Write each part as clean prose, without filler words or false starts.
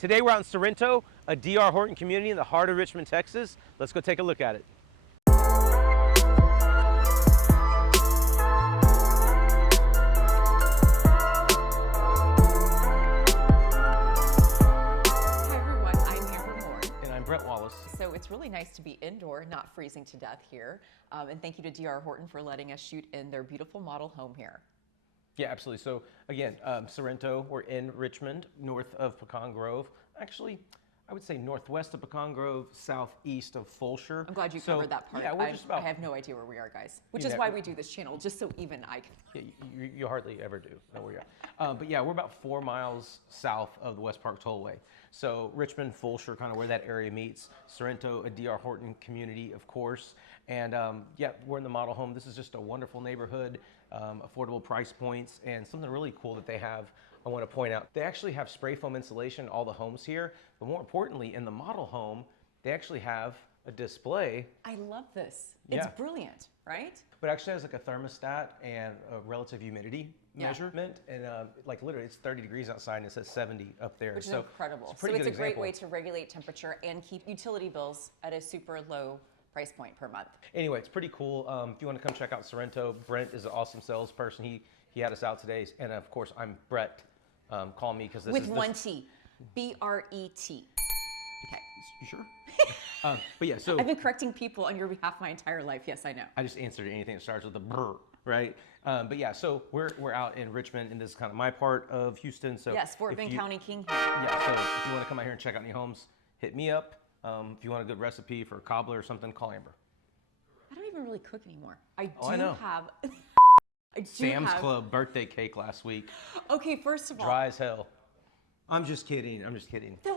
Today we're out in Sorrento, a DR Horton community in the heart of Richmond, Texas. Let's go take a look at it. Bret Wallace. So it's really nice to be indoor, not freezing to death here. And thank you to DR Horton for letting us shoot in their beautiful model home here. Yeah, absolutely. So again, Sorrento, we're in Richmond, north of Pecan Grove. Actually, I would say northwest of Pecan Grove, southeast of Fulshire. I'm glad you covered that part. Yeah, we're just about, I have no idea where we are, guys. Which is why we do this channel, just so even I can. Yeah, you hardly ever do know where you are. But yeah, we're about 4 miles south of the West Park Tollway. So Richmond, Fulshire, kind of where that area meets. Sorrento, a DR Horton community, of course. And yeah, we're in the model home. This is just a wonderful neighborhood, affordable price points, and something really cool that they have, I want to point out. They actually have spray foam insulation in all the homes here, but more importantly, in the model home, they actually have a display. I love this. It's brilliant, right? But it actually has like a thermostat and a relative humidity measurement, and like literally it's 30 degrees outside and it says 70 up there. Which is incredible. So it's a great way to regulate temperature and keep utility bills at a super low price point per month. Anyway, it's pretty cool. If you want to come check out Sorrento, Brent is an awesome salesperson. He had us out today, and of course I'm Bret. Call me because this with is one T, B-R-E-T. Okay. You sure? But yeah, so I've been correcting people on your behalf my entire life. Yes, I know. I just answered anything that starts with a brr, right? But yeah, so we're out in Richmond, and this is kind of my part of Houston. So yes, Fort Bend County King. Yeah, so if you want to come out here and check out any homes, hit me up. If you want a good recipe for a cobbler or something, call Amber. I don't even really cook anymore. I have. Sam's Club birthday cake last week. Okay, first of all. Dry as hell. I'm just kidding. I'm just kidding. That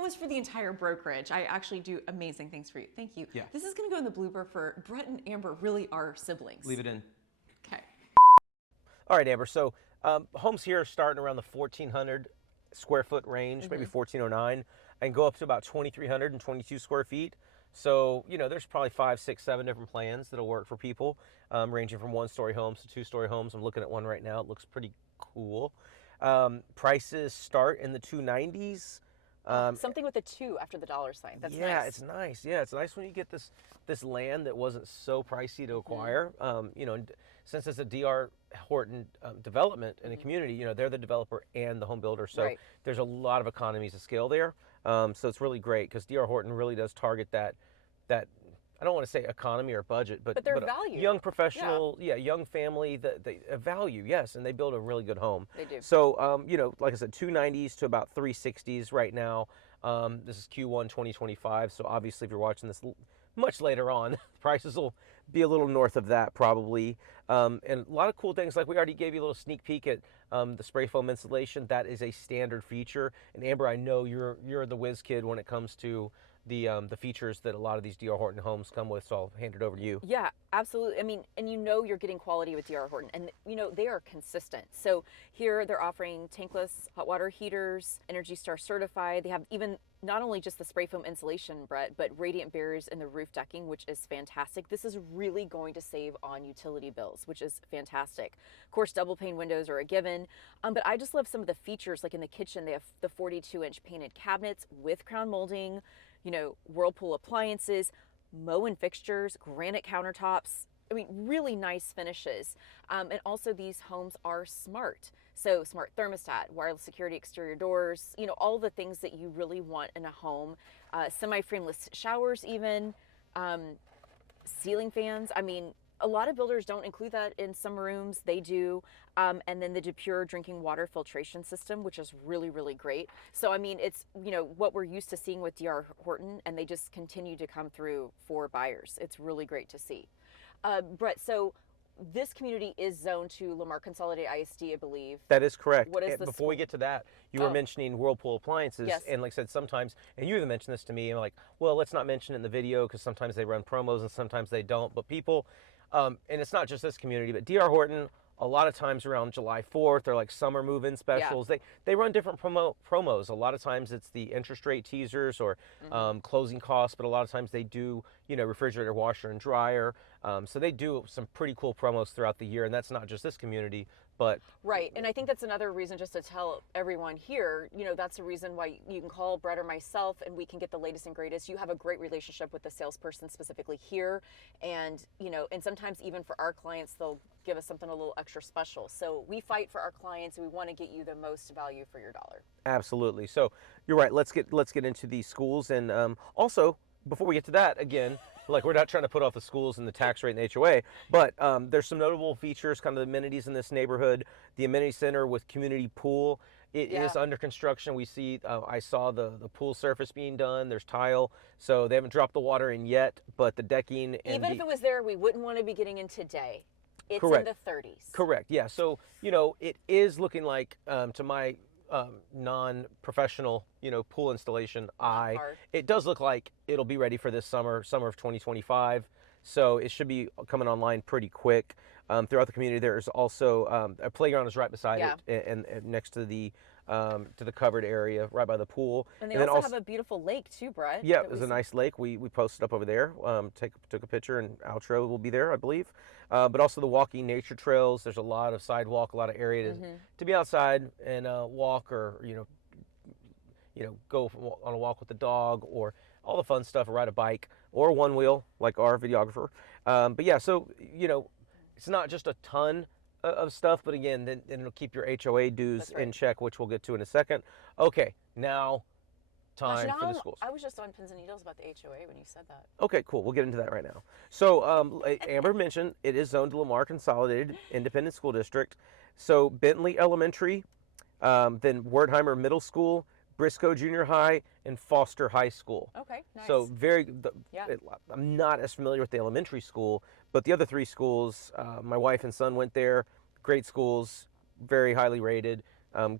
was for the entire brokerage. I actually do amazing things for you. Thank you. Yeah. This is going to go in the blooper for Bret and Amber really are siblings. Leave it in. Okay. All right, Amber. So homes here are starting around the 1,400 square foot range, maybe 1,409, and go up to about 2,322 square feet. So, you know, there's probably 5, 6, 7 different plans that'll work for people, ranging from 1-story homes to 2-story homes. I'm looking at one right now. It looks pretty cool. Prices start in the 290s. Something with a 2 after the dollar sign. That's nice. Yeah, it's nice. Yeah, it's nice when you get this land that wasn't so pricey to acquire. You know, since it's a DR Horton development in a community, you know, they're the developer and the home builder. So there's a lot of economies of scale there. So it's really great because DR Horton really does target that I don't want to say economy or budget, but their value. Young professional, young family, a value, yes, and they build a really good home. They do. So, you know, like I said, 290s to about 360s right now. This is Q1 2025, so obviously if you're watching this much later on, prices will be a little north of that probably. And a lot of cool things, like we already gave you a little sneak peek at the spray foam insulation. That is a standard feature. And Amber, I know you're the whiz kid when it comes to the features that a lot of these DR Horton homes come with, so I'll hand it over to you. Yeah, absolutely. I mean, and you know you're getting quality with DR Horton, and you know they are consistent. So here they're offering tankless hot water heaters, Energy Star certified. They have even not only just the spray foam insulation, Bret, but radiant barriers in the roof decking, which is fantastic. This is really going to save on utility bills, which is fantastic. Of course, double pane windows are a given, but I just love some of the features. Like in the kitchen, they have the 42-inch painted cabinets with crown molding, you know, Whirlpool appliances, Moen fixtures, granite countertops. I mean, really nice finishes. And also these homes are smart. So smart thermostat, wireless security exterior doors, you know, all the things that you really want in a home. Semi-frameless showers even, ceiling fans. I mean, a lot of builders don't include that in some rooms. They do. And then the Depure drinking water filtration system, which is really, really great. So, I mean, it's, you know, what we're used to seeing with DR Horton, and they just continue to come through for buyers. It's really great to see. Bret, so this community is zoned to Lamar Consolidated ISD, I believe. That is correct. What is Before we get to that, you were mentioning Whirlpool appliances. Yes. And like I said, sometimes, and you even mentioned this to me, and I'm like, well, let's not mention it in the video because sometimes they run promos and sometimes they don't. But people, and it's not just this community, but DR Horton, a lot of times around July 4th or like summer move-in specials, they run different promos. A lot of times it's the interest rate teasers or closing costs, but a lot of times they do, you know, refrigerator, washer, and dryer. So they do some pretty cool promos throughout the year, and that's not just this community, but Right, and I think that's another reason just to tell everyone here, you know, that's a reason why you can call Bret or myself and we can get the latest and greatest. You have a great relationship with the salesperson specifically here, and, you know, and sometimes even for our clients, they'll give us something a little extra special. So we fight for our clients and we want to get you the most value for your dollar. absolutely. So you're right. Let's get into these schools, and also before we get to that, again, like we're not trying to put off the schools and the tax rate and the HOA, but there's some notable features, kind of the amenities in this neighborhood. The amenity center with community pool. It is under construction. We see, I saw the pool surface being done. There's tile, so they haven't dropped the water in yet, but the decking and Even if it was there, we wouldn't want to be getting in today. It's Correct. in the 30s. Correct. Yeah. So, you know, it is looking like, to my non-professional, you know, pool installation eye, it does look like it'll be ready for this summer of 2025. So it should be coming online pretty quick. Throughout the community, there's also a playground is right beside it, and next to the covered area, right by the pool. And they also have a beautiful lake too, Bret. Yeah, there's a nice lake. We posted up over there. Took a picture, and outro will be there, I believe. But also the walking nature trails. There's a lot of sidewalk, a lot of area to be outside and walk, or you know, go on a walk with the dog, or all the fun stuff, or ride a bike, or one wheel like our videographer. But yeah, so you know, it's not just a ton of stuff, but again, then it'll keep your HOA dues in check, which we'll get to in a second. Okay, now time for the schools. I was just on pins and needles about the HOA when you said that. Okay, cool. We'll get into that right now. So Amber mentioned it is zoned to Lamar Consolidated Independent School District. So Bentley Elementary, then Wertheimer Middle School, Briscoe Junior High, and Foster High School. Okay, nice. So I'm not as familiar with the elementary school, but the other three schools, my wife and son went there. Great schools, very highly rated.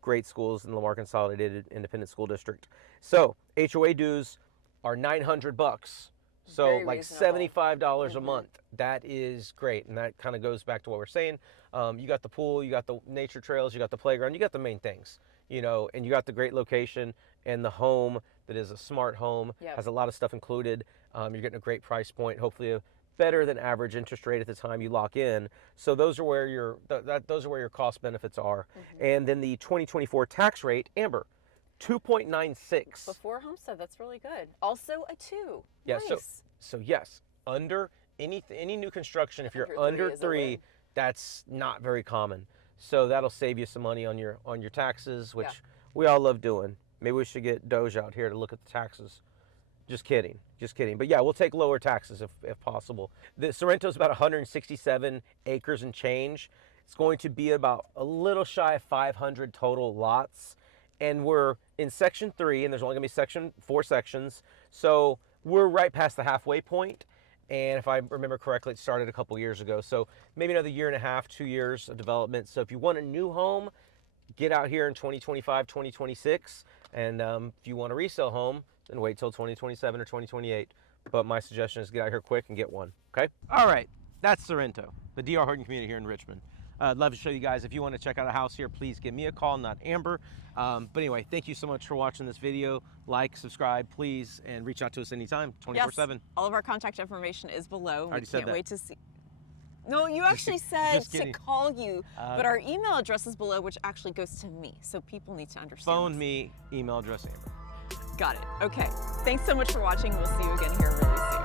Great schools in Lamar Consolidated Independent School District. So HOA dues are $900, so Very like reasonable. $75 a month. That is great, and that kind of goes back to what we're saying. You got the pool, you got the nature trails, you got the playground, you got the main things, you know, and you got the great location and the home that is a smart home, has a lot of stuff included. You're getting a great price point, hopefully a better than average interest rate at the time you lock in. So those are where your cost benefits are. And then the 2024 tax rate, Amber, 2.96. Before homestead, that's really good. Also a 2. Yeah, Nice. so yes, under any new construction, if you're under 3, that's not very common. So that'll save you some money on your taxes, which we all love doing. Maybe we should get Doge out here to look at the taxes. Just kidding. But yeah, we'll take lower taxes if possible. The Sorrento is about 167 acres and change. It's going to be about a little shy of 500 total lots. And we're in section 3, and there's only gonna be 4 sections. So we're right past the halfway point. And if I remember correctly, it started a couple years ago. So maybe another year and a half, 2 years of development. So if you want a new home, get out here in 2025, 2026. And if you want a resale home, then wait till 2027 or 2028. But my suggestion is get out here quick and get one, okay? All right, that's Sorrento, the DR Horton community here in Richmond. I'd love to show you guys. If you want to check out a house here, please give me a call, not Amber. But anyway, thank you so much for watching this video. Like, subscribe, please, and reach out to us anytime, 24/7. Yes, all of our contact information is below. I already said that. Wait to see. No, you actually said Just to kidding. call you, but our email address is below, which actually goes to me. So people need to understand. Phone me, email address Amber. Got it. Okay. Thanks so much for watching. We'll see you again here really soon.